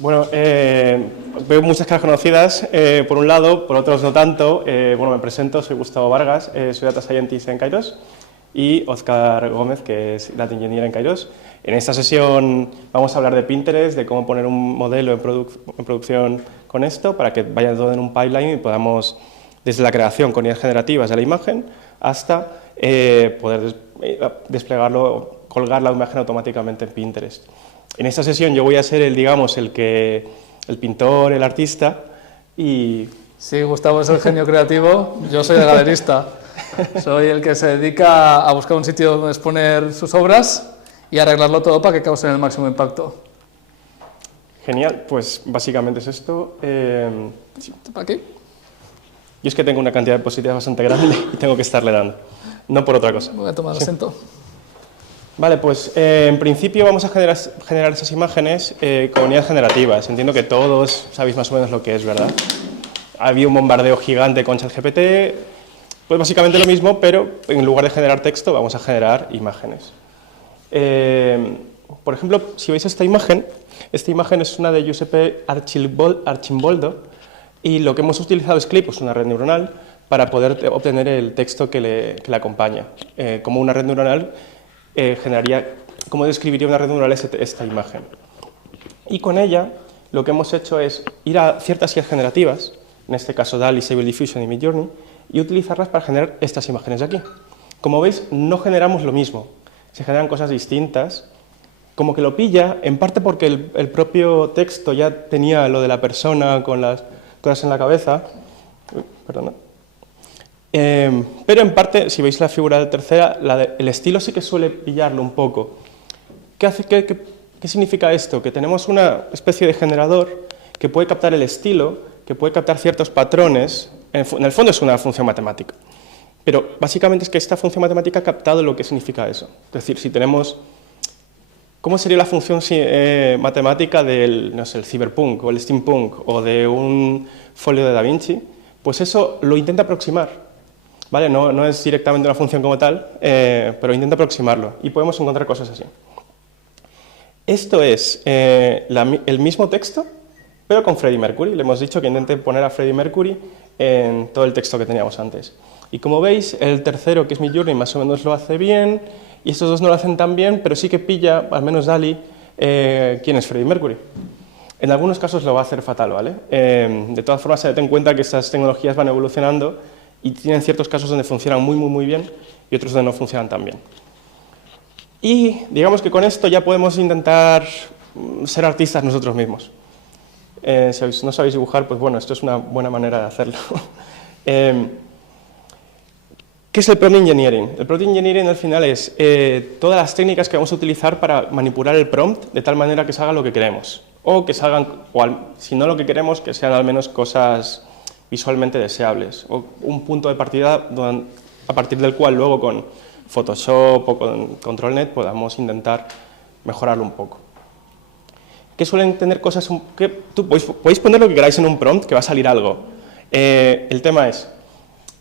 Bueno, veo muchas caras conocidas, por un lado, por otros no tanto. Bueno, me presento, soy Gustavo Vargas, soy Data Scientist en Kairos, y Óscar Gómez, que es Data Engineer en Kairos. En esta sesión vamos a hablar de Pinterest, de cómo poner un modelo en producción con esto, para que vaya todo en un pipeline y podamos, desde la creación con ideas generativas de la imagen, hasta poder desplegarlo, colgar la imagen automáticamente en Pinterest. En esta sesión yo voy a ser el pintor, el artista y... Sí, Gustavo es el genio creativo, yo soy el galerista. Soy el que se dedica a buscar un sitio donde exponer sus obras y arreglarlo todo para que causen el máximo impacto. Genial, pues básicamente es esto. Sí, ¿para qué? Yo es que tengo una cantidad de diapositivas bastante grande y tengo que estarle dando, no por otra cosa. Voy a tomar asiento. Vale, pues en principio vamos a generar esas imágenes con unidades generativas. Entiendo que todos sabéis más o menos lo que es, ¿verdad? Ha habido un bombardeo gigante con ChatGPT, pues básicamente lo mismo, pero en lugar de generar texto vamos a generar imágenes. Por ejemplo, si veis esta imagen es una de Giuseppe Arcimboldo, y lo que hemos utilizado es Clip, una red neuronal, para poder obtener el texto que le acompaña. Como una red neuronal cómo describiría una red neuronal esta imagen. Y con ella lo que hemos hecho es ir a ciertas guías generativas, en este caso DALL-E, Stable Diffusion y Midjourney, y utilizarlas para generar estas imágenes de aquí. Como veis, no generamos lo mismo, se generan cosas distintas, como que lo pilla, en parte porque el propio texto ya tenía lo de la persona con las cosas en la cabeza, perdona. Pero en parte, si veis la figura tercera, el estilo sí que suele pillarlo un poco. ¿Qué significa esto? Que tenemos una especie de generador que puede captar el estilo, que puede captar ciertos patrones. En el fondo es una función matemática, pero básicamente es que esta función matemática ha captado lo que significa eso. Es decir, si tenemos... ¿Cómo sería la función matemática del, no sé, el cyberpunk o el steampunk o de un folio de Da Vinci? Pues eso lo intenta aproximar. ¿Vale? No es directamente una función como tal, pero intenta aproximarlo y podemos encontrar cosas así. Esto es el mismo texto, pero con Freddie Mercury. Le hemos dicho que intente poner a Freddie Mercury en todo el texto que teníamos antes. Y como veis, el tercero, que es Midjourney, más o menos lo hace bien, y estos dos no lo hacen tan bien, pero sí que pilla, al menos DALL-E, quién es Freddie Mercury. En algunos casos lo va a hacer fatal, ¿vale? De todas formas, ten en cuenta que estas tecnologías van evolucionando y tienen ciertos casos donde funcionan muy bien y otros donde no funcionan tan bien. Y digamos que con esto ya podemos intentar ser artistas nosotros mismos. Si no sabéis dibujar, pues bueno, esto es una buena manera de hacerlo. ¿Qué es el prompt engineering? El prompt engineering al final es todas las técnicas que vamos a utilizar para manipular el prompt de tal manera que salga lo que queremos. O que salgan, si no lo que queremos, que sean al menos cosas visualmente deseables, o un punto de partida a partir del cual luego con Photoshop o con ControlNet podamos intentar mejorarlo un poco. Que suelen tener cosas que podéis poner lo que queráis en un prompt, que va a salir algo. El tema es,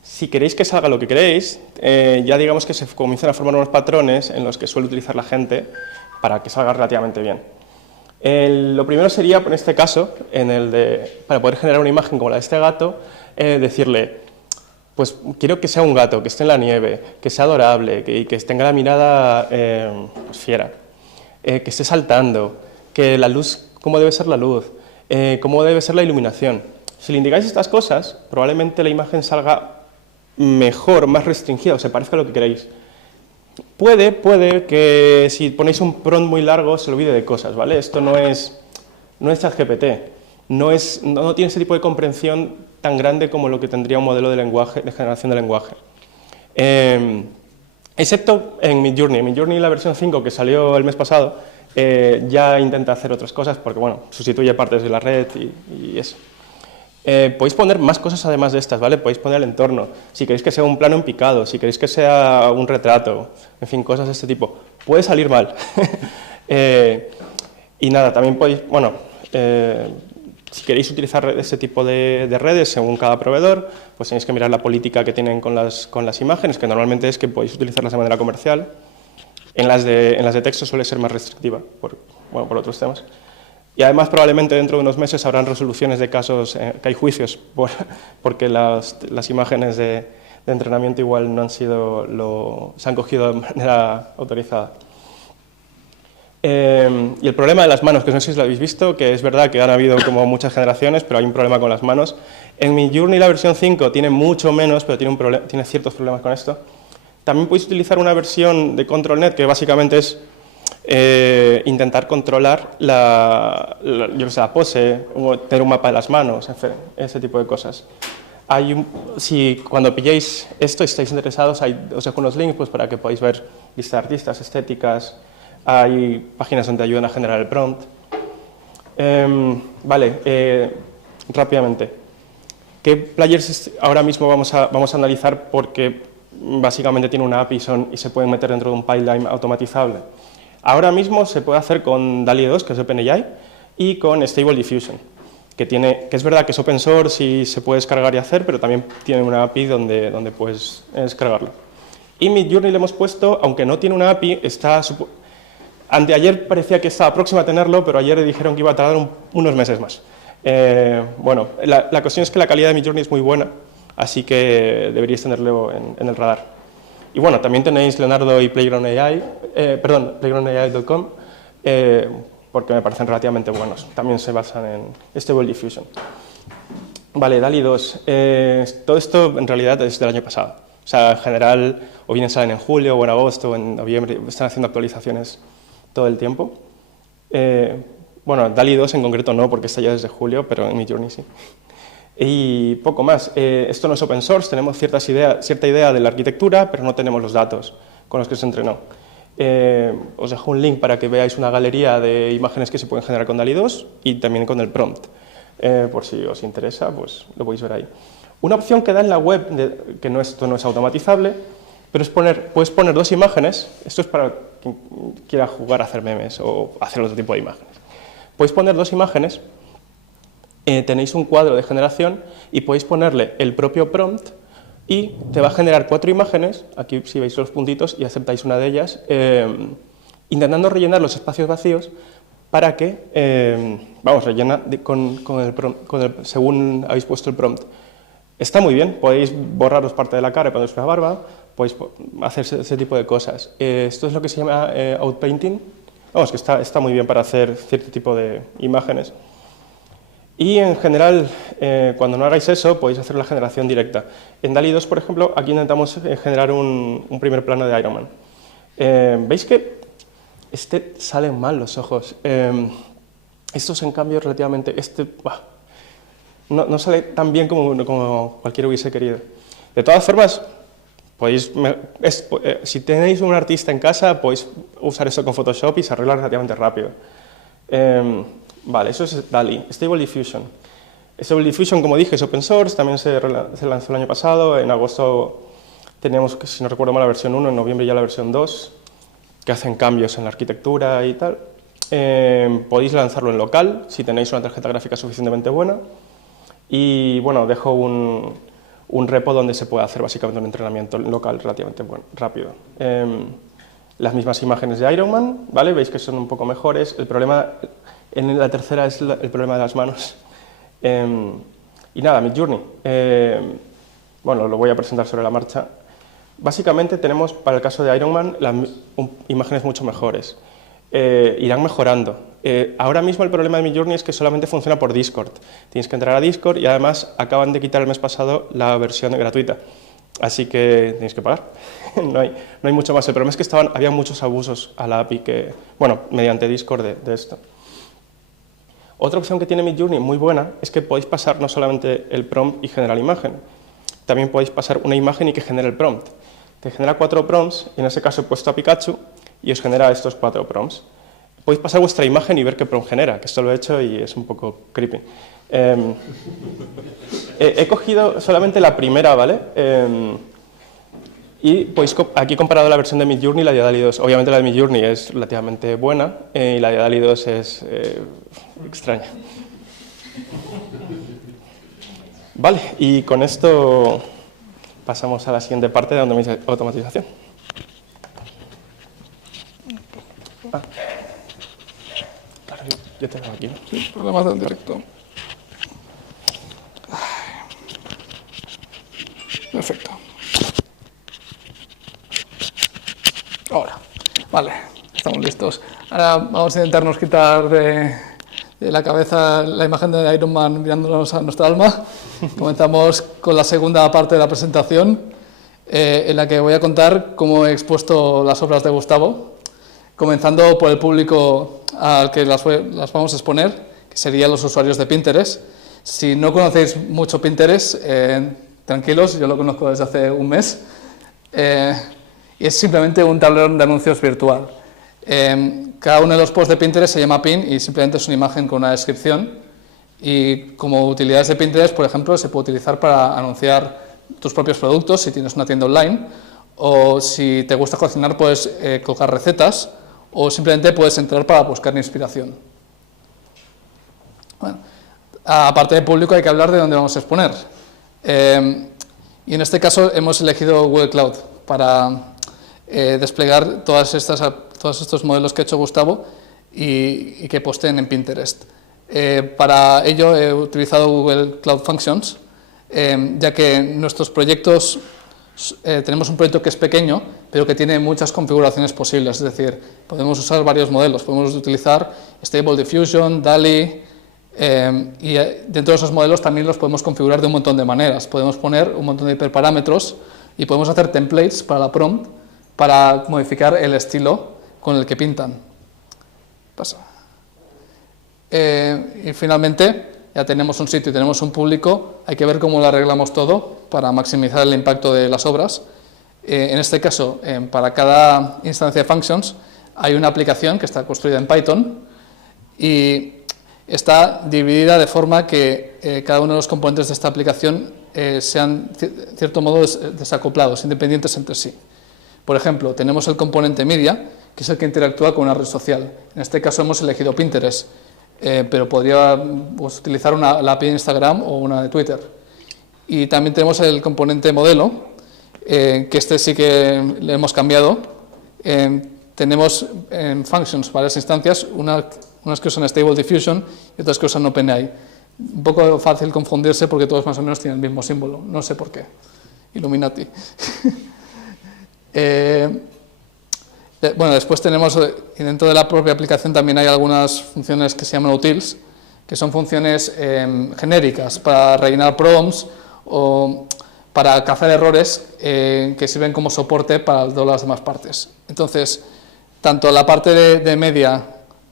si queréis que salga lo que queréis, ya digamos que se comienzan a formar unos patrones en los que suele utilizar la gente para que salga relativamente bien. Lo primero sería, en este caso, para poder generar una imagen como la de este gato, decirle, pues quiero que sea un gato, que esté en la nieve, que sea adorable, que tenga la mirada fiera, que esté saltando, que la luz, cómo debe ser la luz, cómo debe ser la iluminación. Si le indicáis estas cosas, probablemente la imagen salga mejor, más restringida, o se parezca a lo que queréis. Puede que si ponéis un prompt muy largo se olvide de cosas, ¿vale? Esto no es ChatGPT, no tiene ese tipo de comprensión tan grande como lo que tendría un modelo de lenguaje, de generación de lenguaje. Excepto en Midjourney. Midjourney, la versión 5 que salió el mes pasado, ya intenta hacer otras cosas porque, bueno, sustituye partes de la red y eso. Podéis poner más cosas además de estas, ¿vale? Podéis poner el entorno, si queréis que sea un plano en picado, si queréis que sea un retrato, en fin, cosas de este tipo. Puede salir mal. Y nada, también podéis, bueno, si queréis utilizar este tipo de redes según cada proveedor, pues tenéis que mirar la política que tienen con las imágenes, que normalmente es que podéis utilizarlas de manera comercial. En las de texto suele ser más restrictiva, por otros temas. Y además probablemente dentro de unos meses habrán resoluciones de casos que hay juicios porque las imágenes de entrenamiento igual no han sido se han cogido de manera autorizada. Y el problema de las manos, que no sé si lo habéis visto, que es verdad que han habido como muchas generaciones, pero hay un problema con las manos. En Midjourney la versión 5 tiene mucho menos, pero tiene ciertos problemas con esto. También podéis utilizar una versión de ControlNet que básicamente es intentar controlar la pose, o tener un mapa de las manos, en fin, ese tipo de cosas. Si cuando pilléis esto y estáis interesados, os dejo unos links pues, para que podáis ver lista de artistas, estéticas, hay páginas donde ayudan a generar el prompt. Rápidamente. ¿Qué players ahora mismo vamos a analizar? Porque básicamente tiene una API y se pueden meter dentro de un pipeline automatizable. Ahora mismo se puede hacer con DALL-E 2, que es OpenAI, y con Stable Diffusion, que es verdad que es open source y se puede descargar y hacer, pero también tiene una API donde puedes descargarlo. Y Midjourney le hemos puesto, aunque no tiene una API, anteayer parecía que estaba próxima a tenerlo, pero ayer le dijeron que iba a tardar unos meses más. La cuestión es que la calidad de Midjourney es muy buena, así que deberíais tenerlo en el radar. Y bueno, también tenéis Leonardo y PlaygroundAI.com, porque me parecen relativamente buenos. También se basan en Stable Diffusion. Vale, DALL-E 2. Todo esto en realidad es del año pasado. O sea, en general, o bien salen en julio, o en agosto, o en noviembre, están haciendo actualizaciones todo el tiempo. Bueno, DALL-E 2 en concreto no, porque está ya desde julio, pero en Midjourney sí. Y poco más. Esto no es open source, tenemos cierta idea de la arquitectura, pero no tenemos los datos con los que se entrenó. Os dejo un link para que veáis una galería de imágenes que se pueden generar con DALL-E 2 y también con el prompt. Por si os interesa, pues lo podéis ver ahí. Una opción que da en la web, esto no es automatizable, pero puedes poner dos imágenes. Esto es para quien quiera jugar a hacer memes o hacer otro tipo de imágenes. Podéis poner dos imágenes. Tenéis un cuadro de generación y podéis ponerle el propio prompt y te va a generar 4 imágenes, aquí si veis los puntitos y aceptáis una de ellas, intentando rellenar los espacios vacíos para que, rellena según habéis puesto el prompt. Está muy bien, podéis borraros parte de la cara y poneros una barba, podéis hacer ese tipo de cosas. Esto es lo que se llama outpainting, que está muy bien para hacer cierto tipo de imágenes. Y en general, cuando no hagáis eso, podéis hacer la generación directa. En DALL-E 2, por ejemplo, aquí intentamos generar un primer plano de Iron Man. ¿Veis que salen mal los ojos? Estos, en cambio, relativamente... no sale tan bien como cualquiera hubiese querido. De todas formas, si tenéis un artista en casa, podéis usar eso con Photoshop y se arregla relativamente rápido. Vale, eso es DALL-E. Stable Diffusion. Stable Diffusion, como dije, es open source, también se lanzó el año pasado. En agosto teníamos, si no recuerdo mal, la versión 1, en noviembre ya la versión 2, que hacen cambios en la arquitectura y tal. Podéis lanzarlo en local, si tenéis una tarjeta gráfica suficientemente buena. Y bueno, dejo un repo donde se puede hacer básicamente un entrenamiento local relativamente rápido. Las mismas imágenes de Iron Man, ¿vale? Veis que son un poco mejores. El problema en la tercera es el problema de las manos. Y nada, Midjourney. Lo voy a presentar sobre la marcha. Básicamente tenemos, para el caso de Iron Man, imágenes mucho mejores. Irán mejorando. Ahora mismo el problema de Midjourney es que solamente funciona por Discord. Tienes que entrar a Discord y además acaban de quitar el mes pasado la versión gratuita. Así que tenéis que pagar. no hay mucho más. El problema es que había muchos abusos a la API mediante Discord de esto. Otra opción que tiene Midjourney muy buena es que podéis pasar no solamente el prompt y generar imagen, también podéis pasar una imagen y que genere el prompt. Te genera 4 prompts, y en ese caso he puesto a Pikachu y os genera estos 4 prompts. Podéis pasar vuestra imagen y ver qué prompt genera, que esto lo he hecho y es un poco creepy. He cogido solamente la primera, ¿vale? Y pues aquí he comparado la versión de Midjourney y la de DALL-E 2. Obviamente la de Midjourney es relativamente buena y la de DALL-E 2 es extraña. Vale, y con esto pasamos a la siguiente parte de automatización. Claro. Yo tengo aquí. Sí, problemas del directo. Perfecto. Ahora, vale, estamos listos. Ahora vamos a intentarnos quitar de la cabeza la imagen de Iron Man mirándonos a nuestra alma. Comenzamos con la segunda parte de la presentación, en la que voy a contar cómo he expuesto las obras de Gustavo, comenzando por el público al que las vamos a exponer, que serían los usuarios de Pinterest. Si no conocéis mucho Pinterest, tranquilos, yo lo conozco desde hace un mes. Y es simplemente un tablero de anuncios virtual. Cada uno de los posts de Pinterest se llama pin y simplemente es una imagen con una descripción. Y como utilidades de Pinterest, por ejemplo, se puede utilizar para anunciar tus propios productos si tienes una tienda online, o si te gusta cocinar puedes colgar recetas, o simplemente puedes entrar para buscar inspiración. Bueno, aparte de público hay que hablar de dónde vamos a exponer. Y en este caso hemos elegido Google Cloud para desplegar todos estos modelos que ha hecho Gustavo y que posteen en Pinterest. Para ello he utilizado Google Cloud Functions, ya que nuestros proyectos, tenemos un proyecto que es pequeño, pero que tiene muchas configuraciones posibles, es decir, podemos usar varios modelos, podemos utilizar Stable Diffusion, DALL-E, y dentro de esos modelos también los podemos configurar de un montón de maneras. Podemos poner un montón de hiperparámetros y podemos hacer templates para la prompt para modificar el estilo con el que pintan. Pasa. Y finalmente, ya tenemos un sitio y tenemos un público, hay que ver cómo lo arreglamos todo para maximizar el impacto de las obras. En este caso, para cada instancia de functions hay una aplicación que está construida en Python y está dividida de forma que cada uno de los componentes de esta aplicación sean, de cierto modo, desacoplados, independientes entre sí. Por ejemplo, tenemos el componente media, que es el que interactúa con una red social. En este caso hemos elegido Pinterest, pero podría utilizar la API de Instagram o una de Twitter. Y también tenemos el componente modelo, que este sí que le hemos cambiado. Tenemos en functions varias instancias, unas que usan Stable Diffusion y otras que usan OpenAI. Un poco fácil confundirse porque todos más o menos tienen el mismo símbolo, no sé por qué. Illuminati. Bueno, después tenemos, y dentro de la propia aplicación también hay algunas funciones que se llaman utils, que son funciones genéricas para rellenar prompts o para cazar errores que sirven como soporte para todas las demás partes. Entonces, tanto la parte de media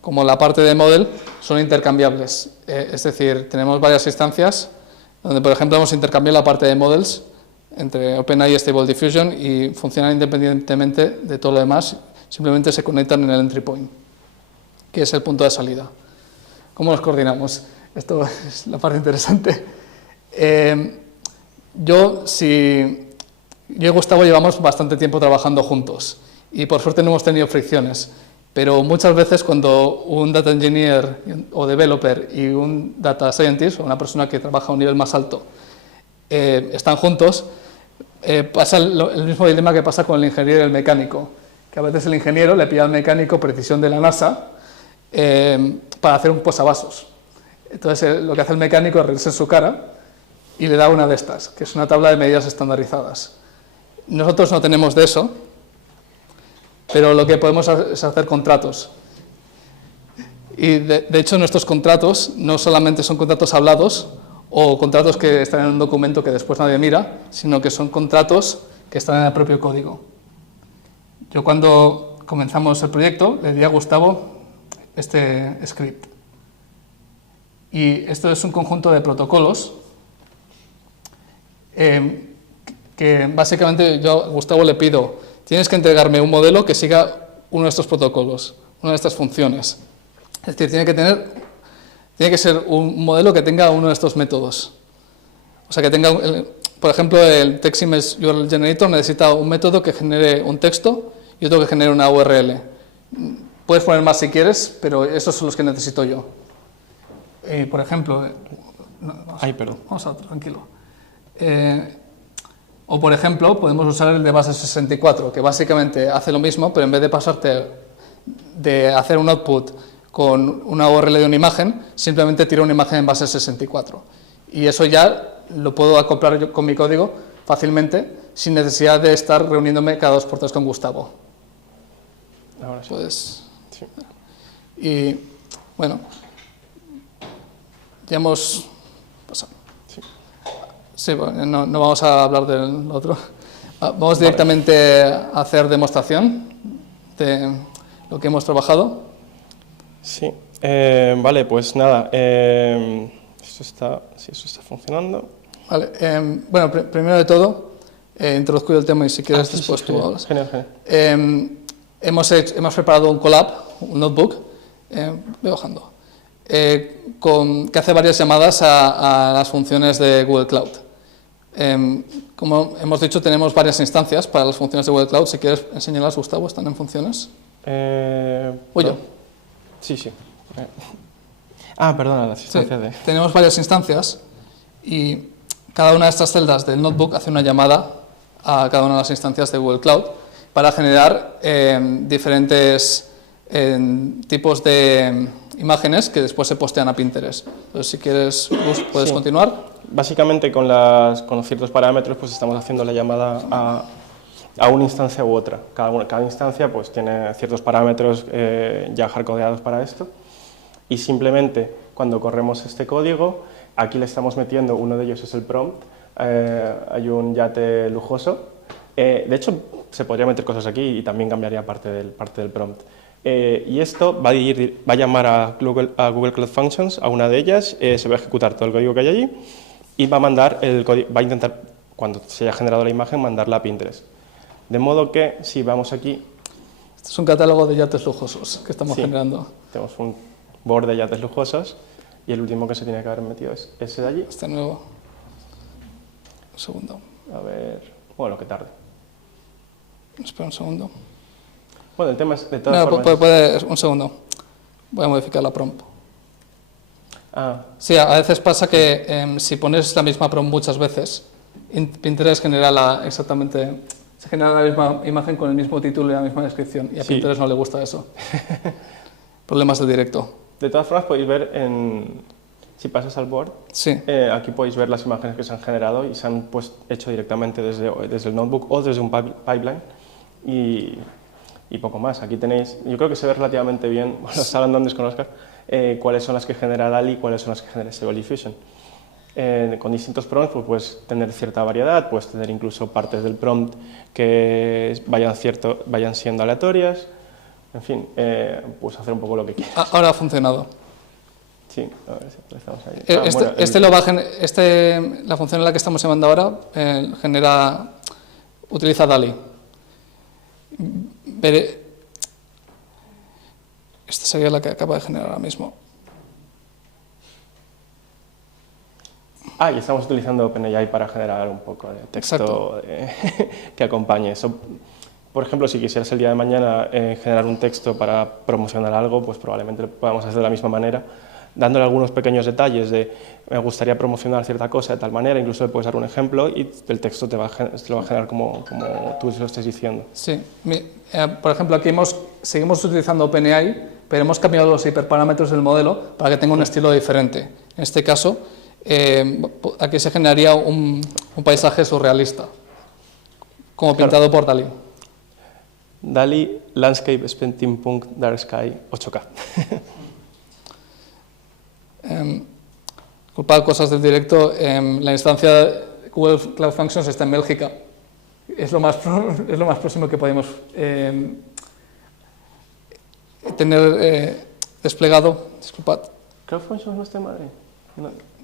como la parte de model son intercambiables. Es decir, tenemos varias instancias donde, por ejemplo, hemos intercambiado la parte de models entre OpenAI y Stable Diffusion y funcionan independientemente de todo lo demás, simplemente se conectan en el entry point, que es el punto de salida. ¿Cómo nos coordinamos? Esto es la parte interesante. Yo y Gustavo llevamos bastante tiempo trabajando juntos y por suerte no hemos tenido fricciones, pero muchas veces cuando un data engineer o developer y un data scientist o una persona que trabaja a un nivel más alto están juntos, pasa el mismo dilema que pasa con el ingeniero y el mecánico, que a veces el ingeniero le pide al mecánico precisión de la NASA para hacer un posavasos. Entonces lo que hace el mecánico es reírse en su cara y le da una de estas, que es una tabla de medidas estandarizadas. Nosotros no tenemos de eso, pero lo que podemos es hacer contratos. Y de hecho nuestros contratos no solamente son contratos hablados o contratos que están en un documento que después nadie mira, sino que son contratos que están en el propio código. Yo cuando comenzamos el proyecto le di a Gustavo este script. Y esto es un conjunto de protocolos que básicamente yo a Gustavo le pido, tienes que entregarme un modelo que siga uno de estos protocolos, una de estas funciones. Es decir, tiene que ser un modelo que tenga uno de estos métodos. O sea, que tenga, por ejemplo, el Text Image URL Generator necesita un método que genere un texto y otro que genere una URL. Puedes poner más si quieres, pero esos son los que necesito yo. Por ejemplo... Vamos a otro, tranquilo. O, por ejemplo, podemos usar el de base 64, que básicamente hace lo mismo, pero en vez de pasarte de hacer un output con una URL de una imagen, simplemente tiro una imagen en base 64. Y eso ya lo puedo acoplar yo con mi código fácilmente, sin necesidad de estar reuniéndome cada 2x3 con Gustavo. Ahora sí. Pues, Sí. y bueno, ya hemos pasado. Sí. Sí, bueno, no vamos a hablar del otro. Vamos directamente a hacer demostración de lo que hemos trabajado. Sí. Vale, pues nada. Eso está funcionando. Vale, bueno, primero de todo, introduzco yo el tema y si quieres Sí, después sí, tú genial, hablas. genial. Hemos preparado un collab, un notebook, voy bajando, que hace varias llamadas a las funciones de Google Cloud. Como hemos dicho, tenemos varias instancias para las funciones de Google Cloud. Si quieres enseñarlas, Gustavo, ¿están en funciones? Oye. Sí, sí. Perdona, las instancias de... Tenemos varias instancias y cada una de estas celdas del notebook hace una llamada a cada una de las instancias de Google Cloud para generar diferentes tipos de imágenes que después se postean a Pinterest. Entonces, si quieres, Gus, puedes continuar. Básicamente con ciertos parámetros pues estamos haciendo la llamada a una instancia u otra. Cada instancia pues tiene ciertos parámetros ya hardcodeados para esto y simplemente cuando corremos este código, aquí le estamos metiendo, uno de ellos es el prompt, hay un yate lujoso. De hecho, se podría meter cosas aquí y también cambiaría parte del prompt. Y esto va a llamar a Google Cloud Functions, a una de ellas, se va a ejecutar todo el código que hay allí y va a mandar el código, va a intentar, cuando se haya generado la imagen, mandarla a Pinterest. De modo que, si vamos aquí... Este es un catálogo de yates lujosos que estamos generando. Tenemos un board de yates lujosos y el último que se tiene que haber metido es ese de allí. Este nuevo. Un segundo. A ver... Bueno, lo que tarde. Espera un segundo. Bueno, el tema es, de todas formas... Un segundo. Voy a modificar la prompt. Ah, Sí, a veces pasa que si pones la misma prompt muchas veces, Pinterest genera exactamente... Se genera la misma imagen con el mismo título y la misma descripción, y a Pinterest no le gusta eso. Problemas de directo. de todas formas, podéis ver, si pasas al board, Sí. aquí podéis ver las imágenes que se han generado y se han hecho directamente desde el notebook o desde un pipeline y poco más. Aquí tenéis, yo creo que se ve relativamente bien, bueno, está hablando Andrés con Oscar, cuáles son las que genera DALL-E y cuáles son las que genera Stable Diffusion. Con distintos prompts pues puedes tener cierta variedad, puedes tener incluso partes del prompt que vayan siendo aleatorias, en fin, puedes hacer un poco lo que quieras. Ahora ha funcionado. Sí, a ver si estamos ahí. La función en la que estamos llamando ahora utiliza DALL-E. Esta sería la que acaba de generar ahora mismo. Y estamos utilizando OpenAI para generar un poco de texto que acompañe eso. Por ejemplo, si quisieras el día de mañana generar un texto para promocionar algo, pues probablemente lo podamos hacer de la misma manera, dándole algunos pequeños detalles de me gustaría promocionar cierta cosa de tal manera, incluso le puedes dar un ejemplo y el texto te lo va a generar como tú lo estés diciendo. Sí, por ejemplo, aquí seguimos utilizando OpenAI, pero hemos cambiado los hiperparámetros del modelo para que tenga un estilo diferente. En este caso, aquí se generaría un paisaje surrealista, como pintado por DALL-E. DALL-E Landscape Spending Punkt Dark Sky 8K. Culpad cosas del directo, la instancia de Google Cloud Functions está en Bélgica. Es lo más próximo que podemos tener desplegado. Disculpad. ¿Cloud Functions no está en Madrid?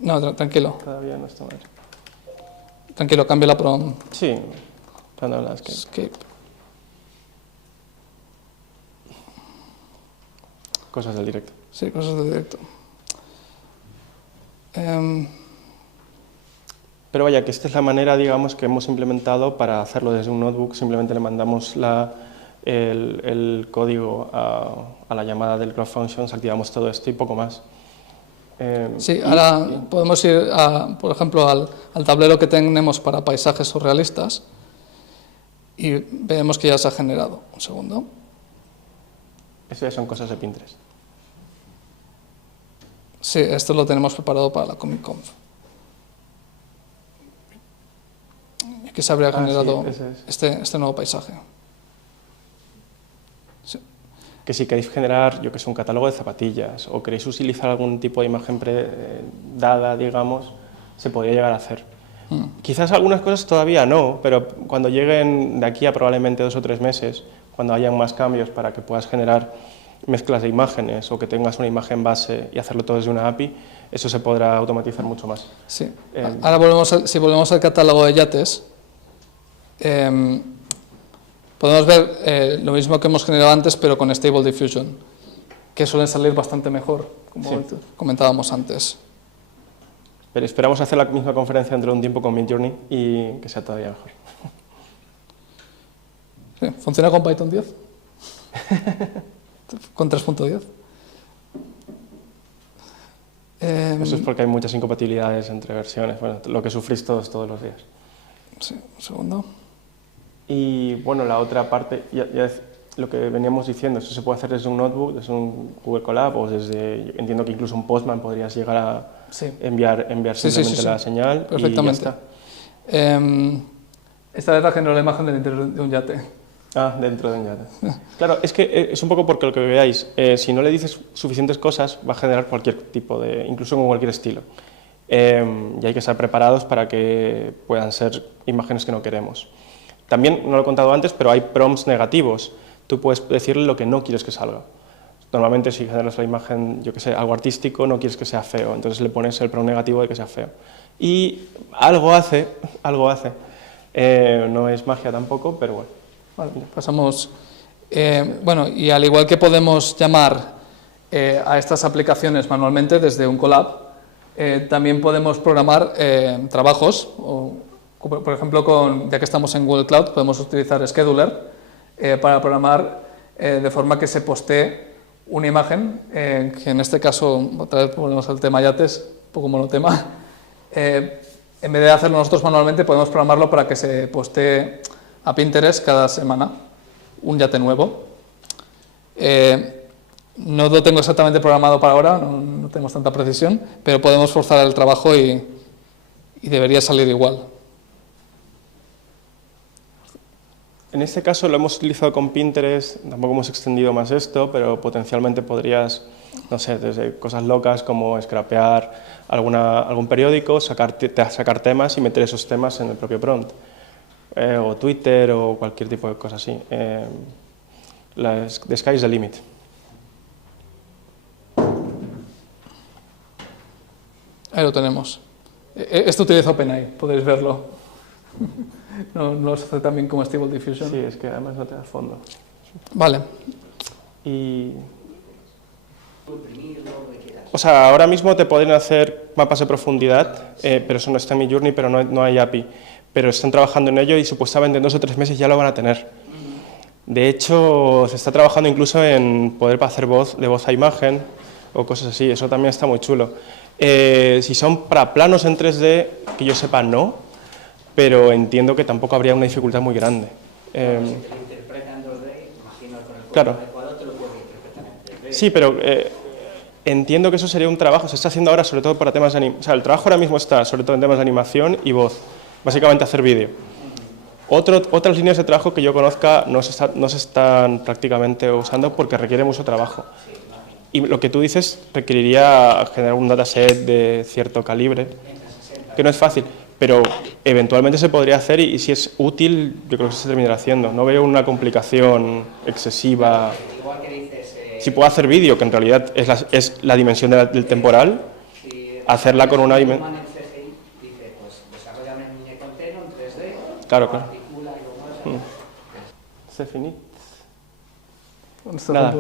No, tranquilo. Todavía no está en Madrid. Tranquilo, cambia la prom. Sí, Random Landscape. Escape. Cosas del directo. Sí, cosas del directo. Pero vaya, que esta es la manera, digamos, que hemos implementado para hacerlo desde un notebook. Simplemente le mandamos el código a la llamada del Cloud Functions, activamos todo esto y poco más. Sí, ahora podemos ir, por ejemplo, al tablero que tenemos para paisajes surrealistas y vemos que ya se ha generado. Un segundo. Eso ya son cosas de Pinterest. Sí, esto lo tenemos preparado para la Comic Conf. Que se habría generado este nuevo paisaje. Sí. Que si queréis generar, yo que sé, un catálogo de zapatillas o queréis utilizar algún tipo de imagen dada, digamos, se podría llegar a hacer. Quizás algunas cosas todavía no, pero cuando lleguen de aquí a probablemente 2 o 3 meses, cuando hayan más cambios para que puedas generar mezclas de imágenes o que tengas una imagen base y hacerlo todo desde una API, eso se podrá automatizar mucho más. Sí. Ahora si volvemos al catálogo de yates, podemos ver lo mismo que hemos generado antes, pero con Stable Diffusion, que suelen salir bastante mejor, como comentábamos antes. Pero esperamos hacer la misma conferencia dentro de un tiempo con Midjourney y que sea todavía mejor. Sí, ¿funciona con Python 10? ¿Con 3.10? Eso es porque hay muchas incompatibilidades entre versiones, bueno, lo que sufrís todos los días. Sí, un segundo. Y bueno, la otra parte, ya es lo que veníamos diciendo, eso se puede hacer desde un notebook, desde un Google Colab o desde, entiendo que incluso un Postman podrías llegar a enviar simplemente la señal. Perfectamente. Y ya está. Esta vez la generó la imagen del interior de un yate. Ah, dentro de un yate. Claro, es que es un poco porque lo que veáis, si no le dices suficientes cosas, va a generar cualquier tipo de, incluso con cualquier estilo. Y hay que estar preparados para que puedan ser imágenes que no queremos. También, no lo he contado antes, pero hay prompts negativos. Tú puedes decirle lo que no quieres que salga. Normalmente si generas la imagen, yo que sé, algo artístico, no quieres que sea feo, entonces le pones el prompt negativo de que sea feo. Y algo hace. No es magia tampoco, pero bueno. Vale, pasamos. Bueno, y al igual que podemos llamar a estas aplicaciones manualmente desde un Colab, también podemos programar trabajos, por ejemplo, ya que estamos en Google Cloud, podemos utilizar Scheduler para programar de forma que se postee una imagen, que en este caso, otra vez volvemos al tema yates, un poco monotema. En vez de hacerlo nosotros manualmente, podemos programarlo para que se postee a Pinterest cada semana un yate nuevo. No lo tengo exactamente programado para ahora, no tenemos tanta precisión, pero podemos forzar el trabajo y debería salir igual. En este caso lo hemos utilizado con Pinterest, tampoco hemos extendido más esto, pero potencialmente podrías, no sé, desde cosas locas como scrapear algún periódico, sacar temas y meter esos temas en el propio prompt. O Twitter o cualquier tipo de cosa así. The sky is the limit. Ahí lo tenemos. Esto utiliza OpenAI, podéis verlo. No lo hace tan bien como Stable Diffusion. Sí, es que además no te da fondo. Vale. O sea, ahora mismo te pueden hacer mapas de profundidad, pero eso no está en Midjourney, pero no hay API. Pero están trabajando en ello y supuestamente en 2 o 3 meses ya lo van a tener. De hecho, se está trabajando incluso en poder hacer de voz a imagen o cosas así, eso también está muy chulo. Si son para planos en 3D, que yo sepa no, pero entiendo que tampoco habría una dificultad muy grande. Si te lo interpreta en 2D, imagino con el claro. adecuado te lo puede interpretar en 3D. Sí, pero entiendo que eso sería un trabajo, se está haciendo ahora sobre todo para temas de animación, o sea, el trabajo ahora mismo está sobre todo en temas de animación y voz, básicamente hacer vídeo. Otras líneas de trabajo que yo conozca no se están prácticamente usando porque requiere mucho trabajo. Y lo que tú dices requeriría generar un dataset de cierto calibre, que no es fácil, pero eventualmente se podría hacer y si es útil, yo creo que se terminará haciendo. No veo una complicación excesiva. Igual que dices, si puedo hacer vídeo, que en realidad es la dimensión del temporal, hacerla con una dimensión. Dice, pues desarrollame el muñeco entero en 3D, claro, claro. articula y lo mueve. Se finit. Nada,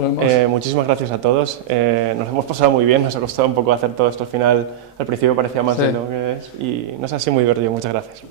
muchísimas gracias a todos. Nos hemos pasado muy bien, nos ha costado un poco hacer todo esto al final. Al principio parecía más de lo que es y nos ha sido muy divertido. Muchas gracias.